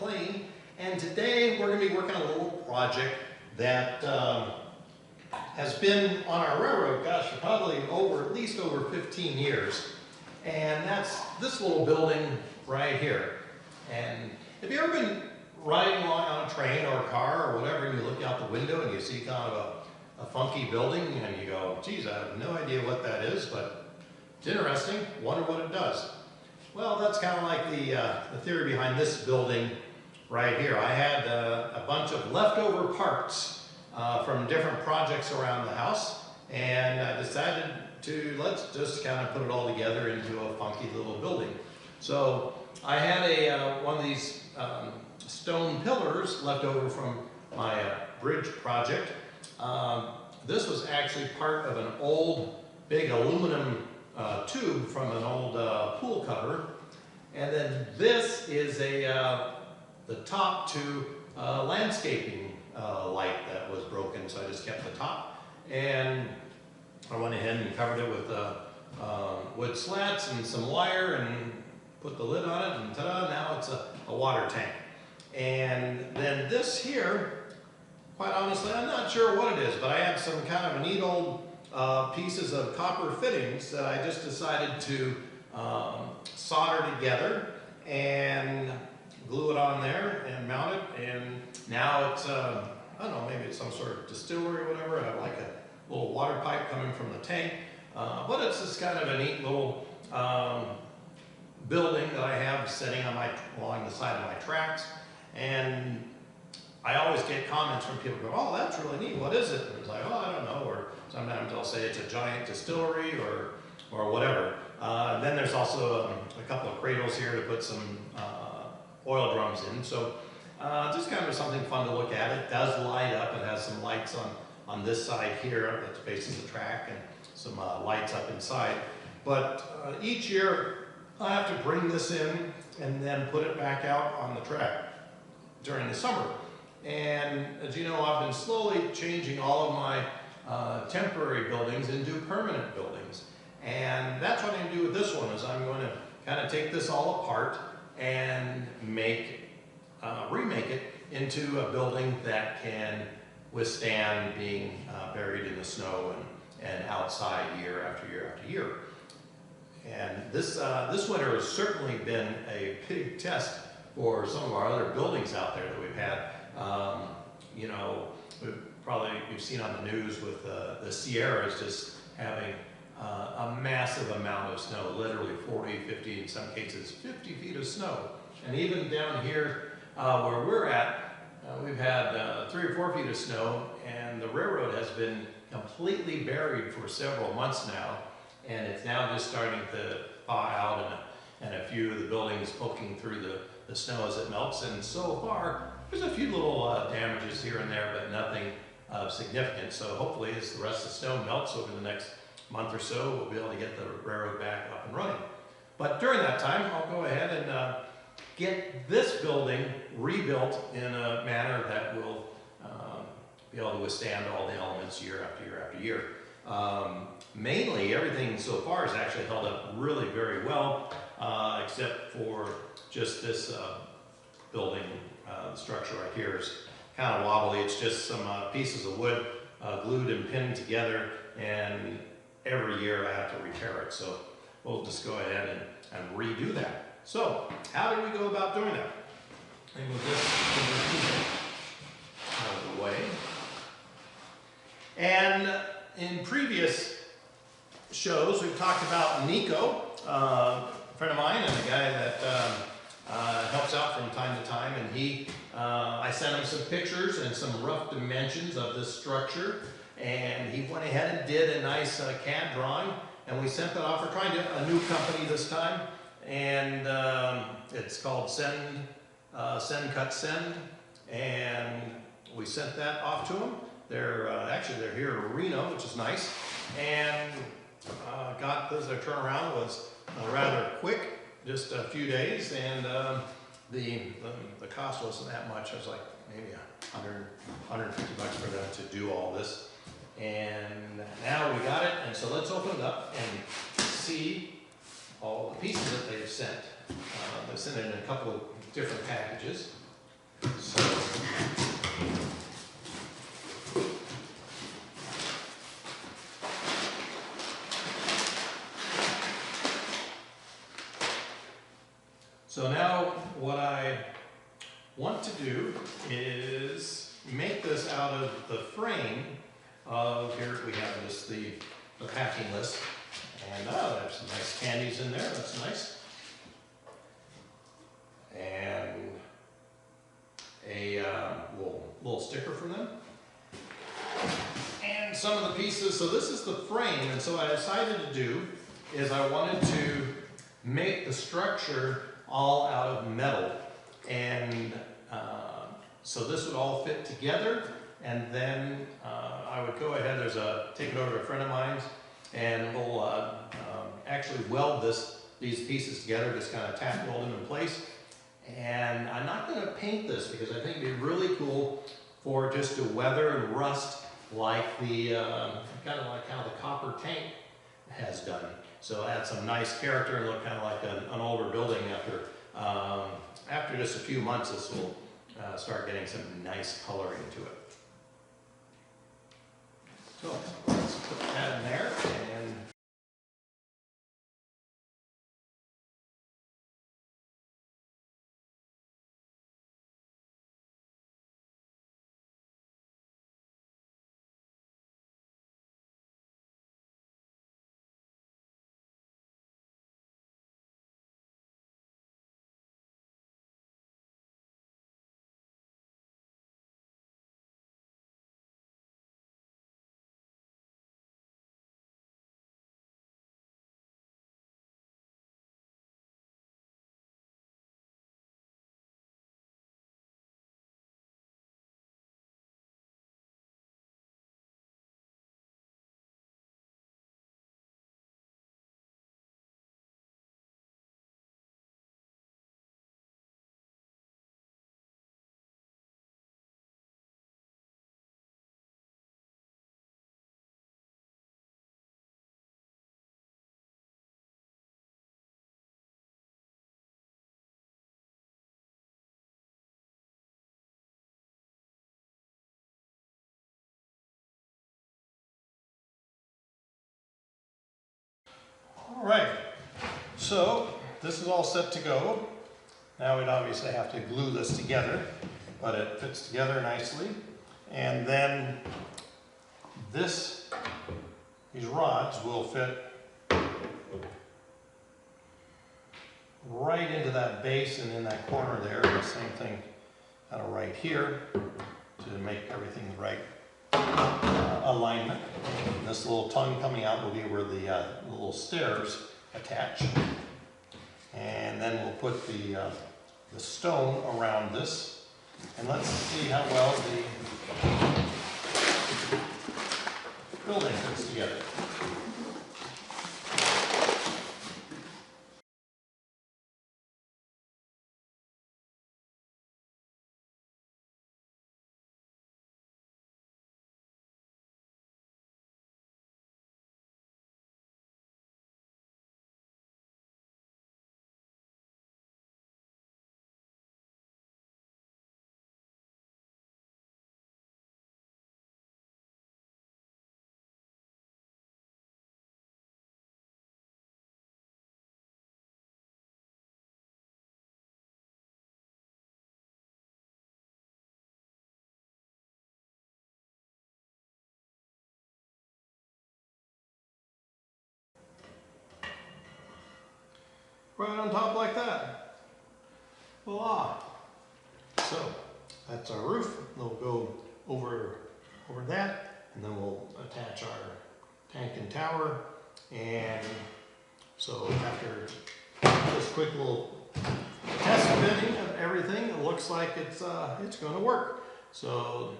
Alpine, and today we're going to be working on a little project that has been on our railroad, gosh, probably at least over 15 years, and that's this little building right here. And have you ever been riding along on a train or a car or whatever, and you look out the window and you see kind of a funky building, and you go, geez, I have no idea what that is, but it's interesting, wonder what it does. Well, that's kind of like the theory behind this building right here. I had a bunch of leftover parts from different projects around the house, and I decided to let's just kind of put it all together into a funky little building. So I had one of these stone pillars left over from my bridge project. This was actually part of an old big aluminum tube from an old pool cover, and then this is the top to landscaping light that was broken, so I just kept the top, and I went ahead and covered it with wood slats and some wire and put the lid on it, and ta-da, now it's a water tank. And then this here, quite honestly, I'm not sure what it is, but I had some kind of neat old pieces of copper fittings that I just decided to solder together and glue it on there and mount it. And now it's, I don't know, maybe it's some sort of distillery or whatever. I have like a little water pipe coming from the tank. But it's just kind of a neat little building that I have sitting on along the side of my tracks. And I always get comments from people go, oh, that's really neat, what is it? And it's like, oh, I don't know, or sometimes they'll say it's a giant distillery or whatever. Then there's also a couple of cradles here to put some oil drums in. So just kind of something fun to look at. It does light up. It has some lights on this side here that faces the track, and some lights up inside. But each year I have to bring this in and then put it back out on the track during the summer. And as you know, I've been slowly changing all of my temporary buildings into permanent buildings. And that's what I'm going to do with this one, is I'm going to kind of take this all apart and remake it into a building that can withstand being buried in the snow and outside year after year after year. And this winter has certainly been a big test for some of our other buildings out there that we've had. You know, you've seen on the news with the Sierras just having a massive amount of snow, literally 40, 50, in some cases 50 feet of snow. And even down here where we're at, we've had 3 or 4 feet of snow, and the railroad has been completely buried for several months now, and it's now just starting to thaw out, and a few of the buildings poking through the snow as it melts. And so far, there's a few little damages here and there, but nothing of significance. So hopefully, as the rest of the snow melts over the next month or so, we'll be able to get the railroad back up and running. But during that time, I'll go ahead and get this building rebuilt in a manner that will be able to withstand all the elements year after year after year. Mainly, everything so far has actually held up really very well, except for just this building. The structure right here is kind of wobbly. It's just some pieces of wood glued and pinned together, and every year I have to repair it. So we'll just go ahead and redo that. So how do we go about doing that? And we'll just out of the way. And in previous shows, we've talked about Nico, a friend of mine and a guy that helps out from time to time, and I sent him some pictures and some rough dimensions of this structure, and he went ahead and did a nice CAD drawing, and we sent that off. We're trying a new company this time, and it's called Send Cut Send, and we sent that off to them. They're here in Reno, which is nice, and their turnaround was rather quick, just a few days, and the cost wasn't that much. It was like maybe $150 for them to do all this, and now we got it. And so let's open it up and see all the pieces that they've sent. They sent it in a couple of different packages. So now what I want to do is make this out of the frame of, here we have the packing list, and there's some nice candies in there, that's nice, and a little sticker from them, and some of the pieces. So this is the frame, and so what I decided to do is I wanted to make the structure all out of metal, and so this would all fit together, and then I would go ahead, take it over to a friend of mine's, and we'll actually weld these pieces together, just kind of tack weld them in place. And I'm not going to paint this because I think it'd be really cool for just to weather and rust like kind of like how the copper tank has done. So add some nice character and look kind of like an older building after just a few months. This will start getting some nice coloring to it. So let's put that in there. And all right, so this is all set to go. Now we'd obviously have to glue this together, but it fits together nicely. And then these rods will fit right into that base and in that corner there. The same thing kind of right here to make everything the right alignment. And this little tongue coming out will be where the little stairs attach. And then we'll put the stone around this. And let's see how well the building fits together. right on top like that. Voila. So that's our roof. We'll go over that, and then we'll attach our tank and tower. And so after this quick little test fitting of everything, it looks like it's going to work. So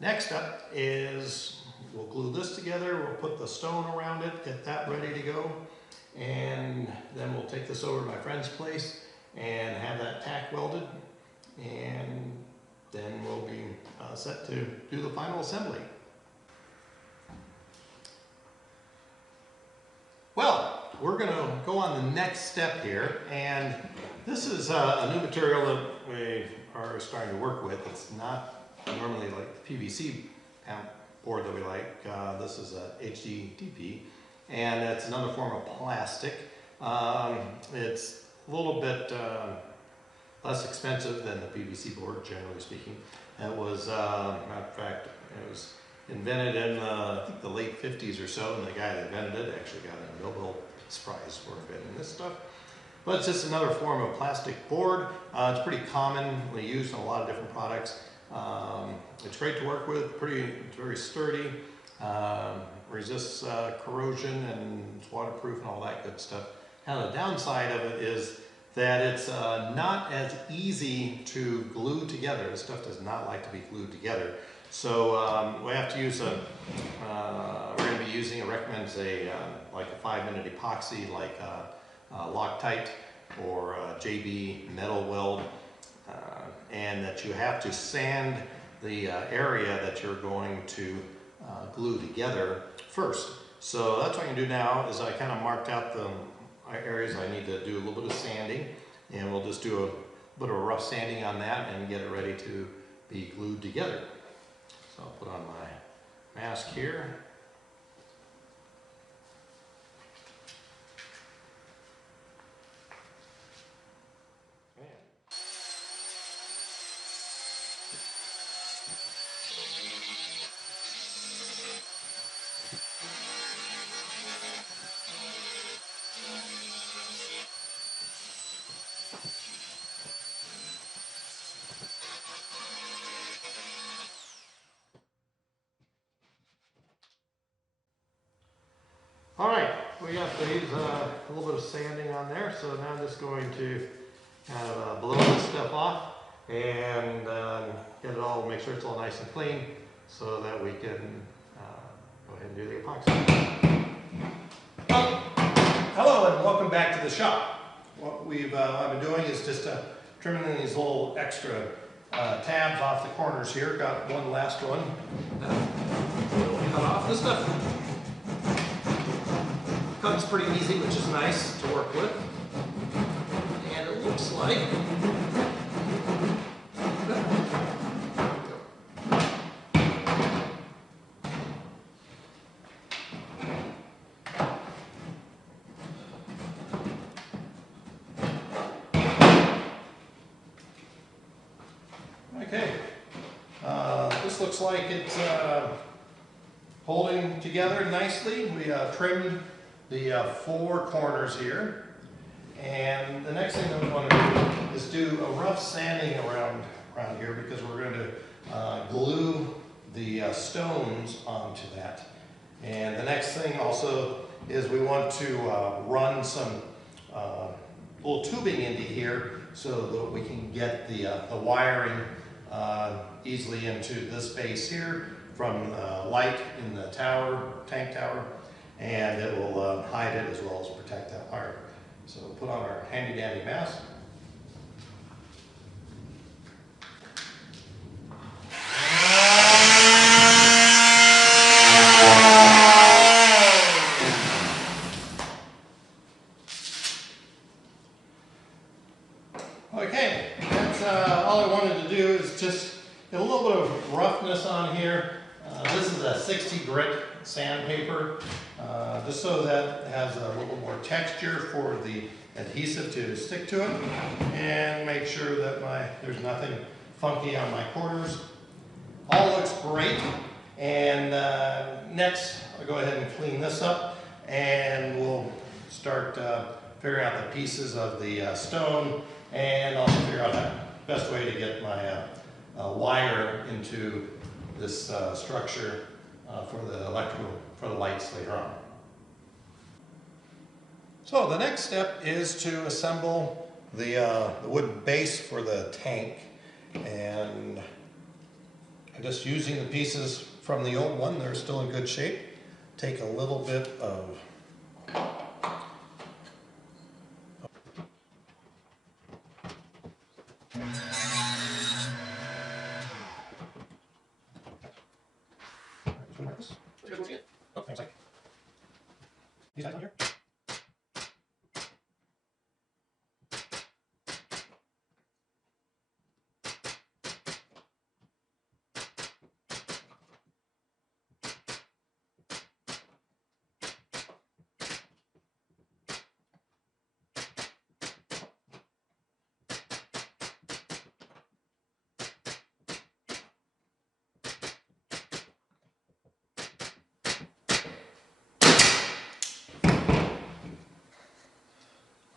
next up is we'll glue this together. We'll put the stone around it, get that ready to go, and then we'll take this over to my friend's place and have that tack welded, and then we'll be set to do the final assembly. Well, we're going to go on the next step here, and this is a new material that we are starting to work with. It's not normally like the PVC board that we like. This is a HDDP, and it's another form of plastic. It's a little bit less expensive than the PVC board, generally speaking. It was, matter of fact, it was invented in I think the late 50s or so, and the guy that invented it actually got a Nobel Prize for inventing this stuff. But it's just another form of plastic board. It's pretty commonly used in a lot of different products. It's great to work with, it's very sturdy, resists corrosion, and it's waterproof and all that good stuff. Now the downside of it is that it's not as easy to glue together. This stuff does not like to be glued together. So we have to use we're going to be using, I recommend like a 5-minute epoxy, like Loctite or JB metal weld, and that you have to sand the area that you're going to glue together first. So that's what I can do now is I kind of marked out the areas I need to do a little bit of sanding, and we'll just do a bit of a rough sanding on that and get it ready to be glued together. So I'll put on my mask here. All right, we got these, a little bit of sanding on there, so now I'm just going to kind of blow this stuff off and get it all, make sure it's all nice and clean so that we can go ahead and do the epoxy. Hello and welcome back to the shop. What I've been doing is just trimming these little extra tabs off the corners here. Got one last one. Cut off this stuff. Cuts pretty easy, which is nice to work with. And it looks like okay. This looks like it's holding together nicely. We trimmed the 4 corners here, and the next thing that we want to do is do a rough sanding around here, because we're going to glue the stones onto that. And the next thing also is we want to run some little tubing into here so that we can get the wiring easily into this space here from light in the tower, tank tower, and it will hide it as well as protect that wire. So we'll put on our handy dandy mask. Okay, that's all I wanted to do is just get a little bit of roughness on here. This is a 60 grit sandpaper, just so that it has a little more texture for the adhesive to stick to it, and make sure that there's nothing funky on my corners. All looks great, and next I'll go ahead and clean this up, and we'll start figuring out the pieces of the stone, and also figure out the best way to get my wire into this structure for the electrical, for the lights later on. So the next step is to assemble the wooden base for the tank, and I'm just using the pieces from the old one. They're still in good shape. Take a little bit of oh, thanks. These guys on here?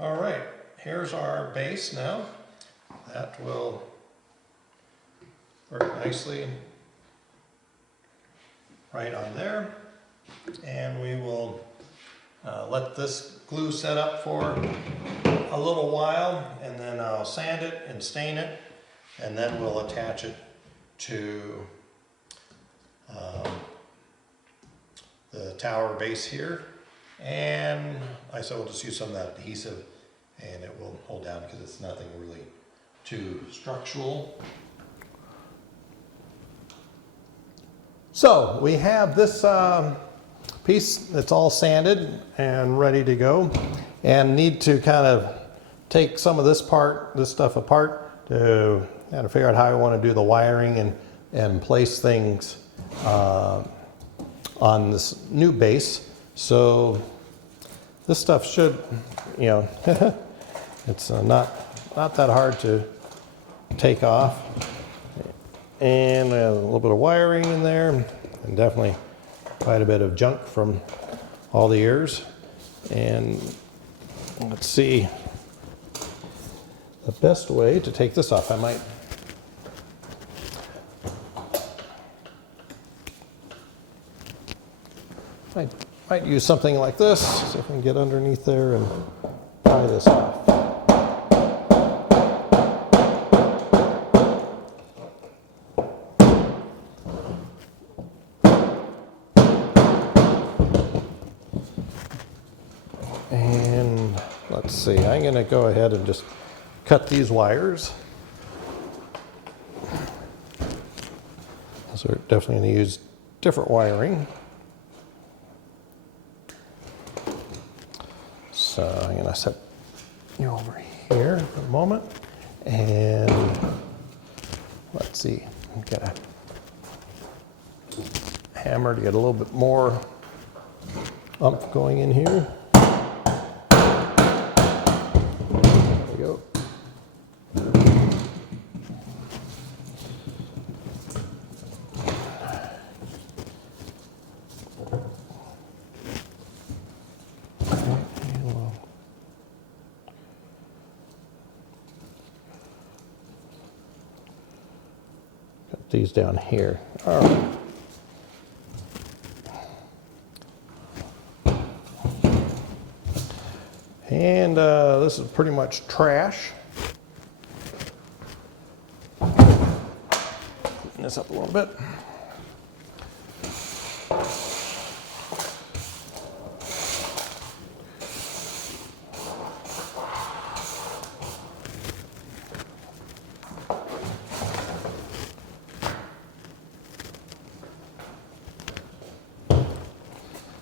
All right, here's our base now. That will work nicely right on there. And we will let this glue set up for a little while, and then I'll sand it and stain it, and then we'll attach it to the tower base here. And I said we'll just use some of that adhesive, and it will hold down because it's nothing really too structural. So we have this piece that's all sanded and ready to go, and need to kind of take some of this stuff apart to kind of figure out how I want to do the wiring and place things on this new base. So this stuff should, you know, it's not that hard to take off. And a little bit of wiring in there, and definitely quite a bit of junk from all the years. And let's see, the best way to take this off, I might use something like this, so I can get underneath there and pry this off. And let's see, I'm going to go ahead and just cut these wires. So we're definitely going to use different wiring. So I'm going to set you over here for a moment, and let's see, I've got a hammer to get a little bit more oomph going in here. There we go. These down here. All right. And this is pretty much trash. Open this up a little bit.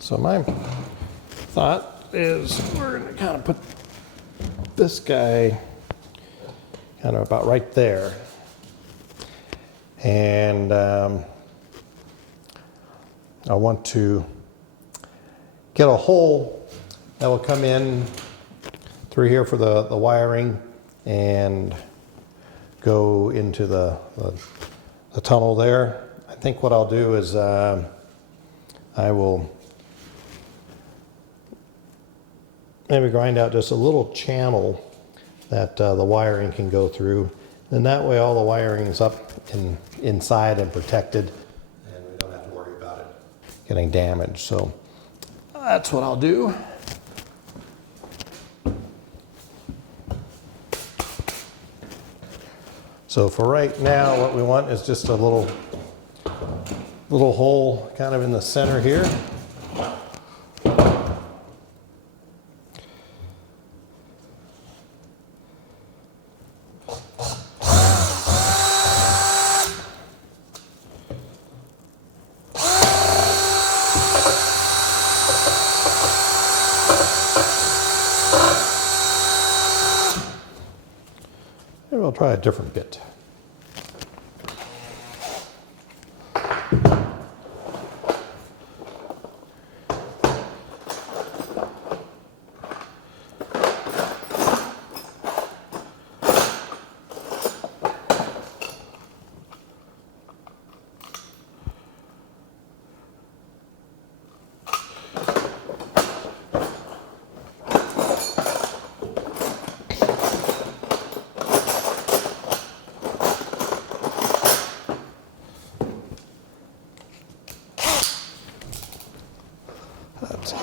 So my thought is we're going to kind of put this guy kind of about right there. And I want to get a hole that will come in through here for the wiring and go into the tunnel there. I think what I'll do is I will maybe grind out just a little channel that the wiring can go through. And that way all the wiring is up inside and protected, and we don't have to worry about it getting damaged. So that's what I'll do. So for right now, what we want is just a little hole kind of in the center here. Maybe I'll try a different bit.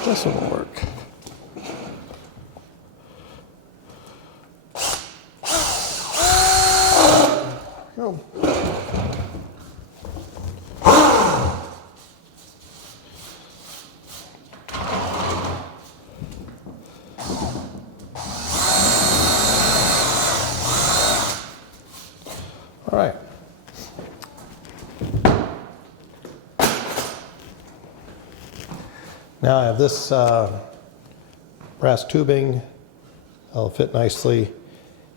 This will work. Go. All right. Now I have this brass tubing. It'll fit nicely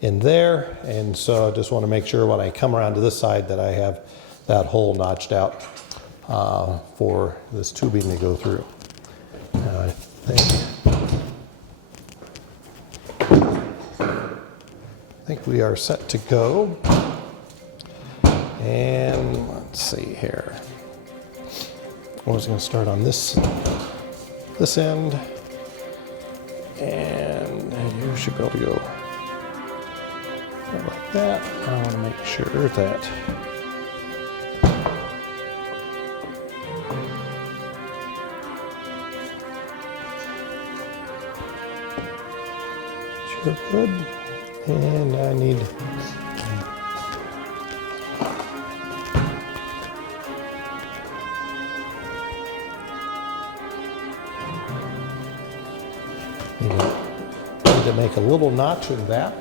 in there, and so I just want to make sure when I come around to this side that I have that hole notched out for this tubing to go through. Now I think we are set to go. And let's see here. I was going to start on this end, and you should be able to go like that. I want to make sure that you're good, and I need to make a little notch in that.